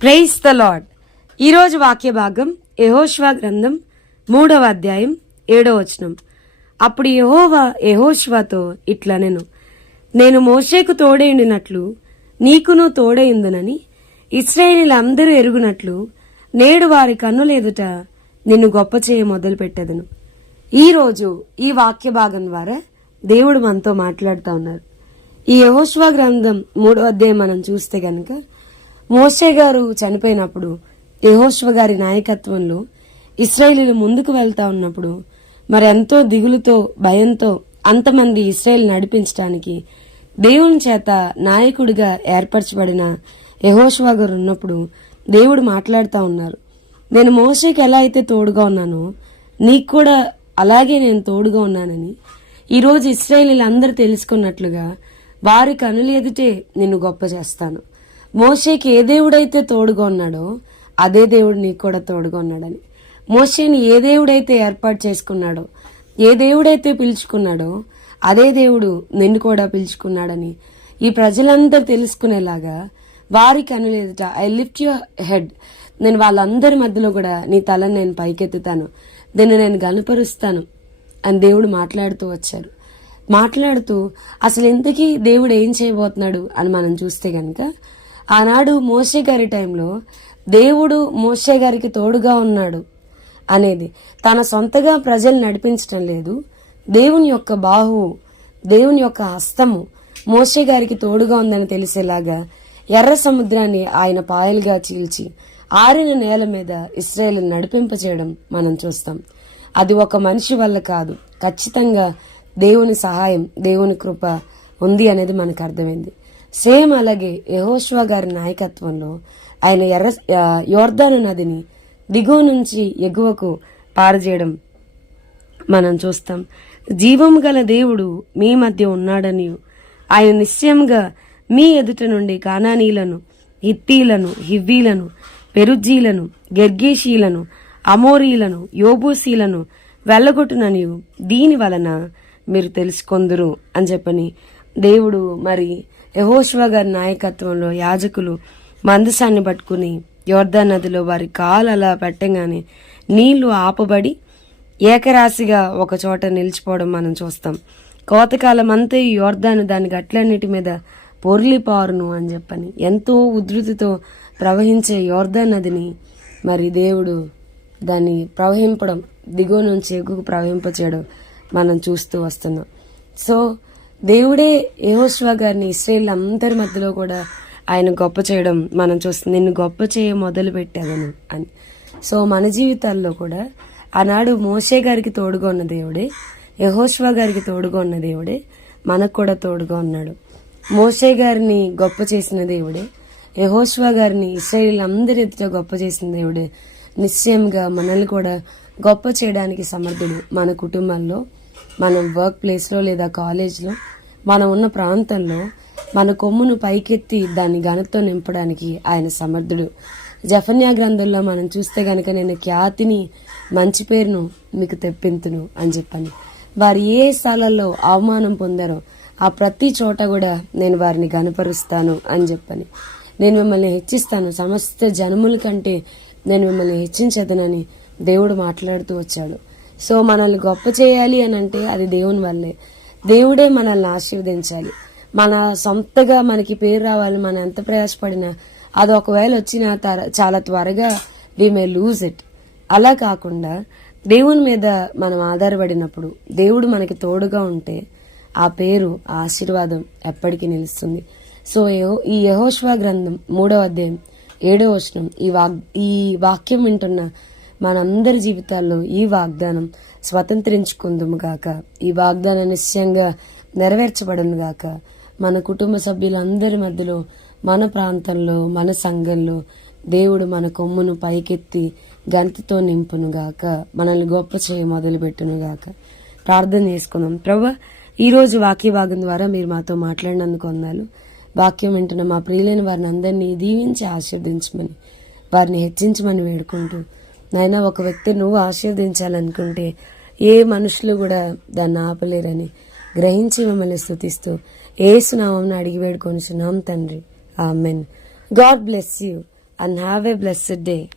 Praise the lord. ఈరోజు వాక్య భాగం యెహోషువ గ్రంథం 3వ అధ్యాయం 7వ వచనం. అప్పుడు యెహోవా యెహోషువతో ఇట్లనెను, నేను మోషేకు తోడైండినట్లు నీకును తోడైందునని ఇశ్రాయేలీయులందరూ ఎరుగునట్లు నేడు వారి కన్నులెదుట నిన్ను గొప్ప చేయ మొదలు పెట్టెదను. ఈరోజు ఈ వాక్య భాగం ద్వారా దేవుడు మనతో మాట్లాడుతూ ఉన్నారు. ఈ యెహోషువ గ్రంథం 3వ అధ్యాయం మనం చూస్తే గనక మోషే గారు చనిపోయినప్పుడు యెహోషువ గారి నాయకత్వంలో ఇశ్రాయేలీయులు ముందుకు వెళ్తా ఉన్నప్పుడు మరి ఎంతో దిగులుతో భయంతో అంతమంది ఇశ్రాయేల్ నడిపించడానికి దేవుని చేత నాయకుడిగా ఏర్పరచబడిన యెహోషువ గారు ఉన్నప్పుడు దేవుడు మాట్లాడుతూ ఉన్నారు. నేను మోషేకి ఎలా అయితే తోడుగా ఉన్నానో నీకు కూడా అలాగే నేను తోడుగా ఉన్నానని ఈరోజు ఇశ్రాయేలీయులందరూ తెలుసుకున్నట్లుగా వారి కనుల ఎదుటే నిన్ను గొప్ప చేస్తాను. మోషేకి ఏ దేవుడైతే తోడుగా ఉన్నాడో అదే దేవుడు నీకు కూడా తోడుగా ఉన్నాడని, మోషేని ఏ దేవుడైతే ఏర్పాటు చేసుకున్నాడో ఏ దేవుడైతే పిలుచుకున్నాడో అదే దేవుడు నిన్ను కూడా పిలుచుకున్నాడని ఈ ప్రజలందరూ తెలుసుకునేలాగా వారి కనులేదుట ఐ లిఫ్ట్ యువర్ హెడ్, నేను వాళ్ళందరి మధ్యలో కూడా నీ తలను నేను పైకెత్తుతాను, దీన్ని నేను గనపరుస్తాను అని దేవుడు మాట్లాడుతూ వచ్చారు. మాట్లాడుతూ అసలు ఇంతకీ దేవుడు ఏం చేయబోతున్నాడు అని మనం చూస్తే గనక ఆనాడు మోషే గారి టైంలో దేవుడు మోషే గారికి తోడుగా ఉన్నాడు అనేది తన సొంతగా ప్రజలు నడిపించడం లేదు, దేవుని యొక్క బాహువు దేవుని యొక్క హస్తము మోషే గారికి తోడుగా ఉందని తెలిసేలాగా ఎర్ర సముద్రాన్ని ఆయన పాయలుగా చీల్చి ఆరిన నేల మీద ఇశ్రాయేలు నడిపింపచేయడం మనం చూస్తాం. అది ఒక మనిషి వల్ల కాదు, ఖచ్చితంగా దేవుని సహాయం దేవుని కృప ఉంది అనేది మనకు అర్థమైంది. సేమ్ అలాగే యెహోషువ గారి నాయకత్వంలో ఆయన యోర్దాను నదిని దిగువ నుంచి ఎగువకు పారజేయడం మనం చూస్తాం. జీవము గల దేవుడు మీ మధ్య ఉన్నాడని ఆయన నిశ్చయంగా మీ ఎదుట నుండి కానానీలను, హిత్తీలను, హివ్వీలను, పెరుజ్జీలను, గెర్గేషీలను, అమోరీలను, యోబూసీలను వెళ్ళగొట్టునని దీని వలన మీరు తెలుసుకొందురు అని చెప్పని దేవుడు మరి యెహోషువ గారి నాయకత్వంలో యాజకులు మందసాన్ని పట్టుకుని యోర్దాను నదిలో వారి కాలు అలా పెట్టగానే నీళ్లు ఆపబడి ఏకరాశిగా ఒక చోట నిలిచిపోవడం మనం చూస్తాం. కోతకాలం అంతా ఈ యోర్దాను దాని గట్లన్నిటి మీద పొర్లిపారును అని చెప్పని ఎంతో ఉధృతితో ప్రవహించే యోర్దాను నదిని మరి దేవుడు దాన్ని ప్రవహింపడం దిగువ నుంచి ఎగువకు ప్రవహింపచేయడం మనం చూస్తూ వస్తున్నాం. సో దేవుడే యెహోషువ గారిని ఇశ్రాయేల్ అందరి మధ్యలో కూడా ఆయన గొప్ప చేయడం మనం చూస్తాం. నిన్ను గొప్ప చేయ మొదలు పెట్టాను అని. సో మన జీవితాల్లో కూడా ఆనాడు మోషే గారికి తోడుగా ఉన్న దేవుడే, యెహోషువ గారికి తోడుగా ఉన్న దేవుడే మనకు కూడా తోడుగా ఉన్నాడు. మోషే గారిని గొప్ప చేసిన దేవుడే, యెహోషువ గారిని ఇశ్రాయేల్ అందరి ఎదుట గొప్ప చేసిన దేవుడే నిశ్చయంగా మనల్ని కూడా గొప్ప చేయడానికి సమర్థుడు. మన కుటుంబాల్లో, మనం వర్క్ ప్లేస్లో లేదా కాలేజ్లో, మనం ఉన్న ప్రాంతంలో మన కొమ్మును పైకెత్తి దాన్ని ఘనతతో నింపడానికి ఆయన సమర్థుడు. జెఫన్యా గ్రంథంలో మనం చూస్తే గనక నేను ఖ్యాతిని మంచి పేరును మీకు తెప్పింతును అని చెప్పని వారు ఏ స్థలాల్లో అవమానం పొందారో ఆ ప్రతి చోట కూడా నేను వారిని గనపరుస్తాను అని చెప్పని నేను మిమ్మల్ని హెచ్చిస్తాను, సమస్త జనముల కంటే నేను మిమ్మల్ని హెచ్చించదనని దేవుడు మాట్లాడుతూ వచ్చాడు. సో మనల్ని గొప్ప చేయాలి అని అంటే అది దేవుని వల్లే. దేవుడే మనల్ని ఆశీర్వదించాలి. మన సొంతగా మనకి పేరు రావాలి, మనం ఎంత ప్రయాసపడినా అది ఒకవేళ వచ్చినా చాలా త్వరగా వి మే లూజ్ ఇట్. అలా కాకుండా దేవుని మీద మనం ఆధారపడినప్పుడు దేవుడు మనకి తోడుగా ఉంటే ఆ పేరు ఆ ఆశీర్వాదం ఎప్పటికీ నిలుస్తుంది. సో ఈ యెహోషువ గ్రంథం 3వ అధ్యాయం 7వ వచనం ఈ వాక్యం వింటున్న మనందరి జీవితాల్లో ఈ వాగ్దానం స్వతంత్రించుకుందుము గాక, ఈ వాగ్దానం నిశ్చయంగా నెరవేర్చబడను గాక. మన కుటుంబ సభ్యులందరి మధ్యలో, మన ప్రాంతంలో, మన సంఘంలో దేవుడు మన కొమ్మును పైకెత్తి గంతితో నింపును గాక, మనల్ని గొప్ప చేయ మొదలు పెట్టును గాక. ప్రార్థన చేసుకుందాం. ప్రభువా, ఈరోజు వాక్య భాగం ద్వారా మీరు మాతో మాట్లాడినందుకు వందనాలు. వాక్యం వింటున్న మా ప్రియులైన వారిని అందరినీ దీవించి ఆశీర్వదించమని, వారిని హెచ్చించమని వేడుకుంటూ, నాయనా ఒక వ్యక్తి నువ్వు ఆశీర్వదించాలనుకుంటే ఏ మనుషులు కూడా దాన్ని ఆపలేరని గ్రహించి మిమ్మల్ని స్తుతిస్తూ యేసు నామమున అడిగి వేడుకొనుచున్నాం తండ్రి, amen. God bless you. and have a blessed day.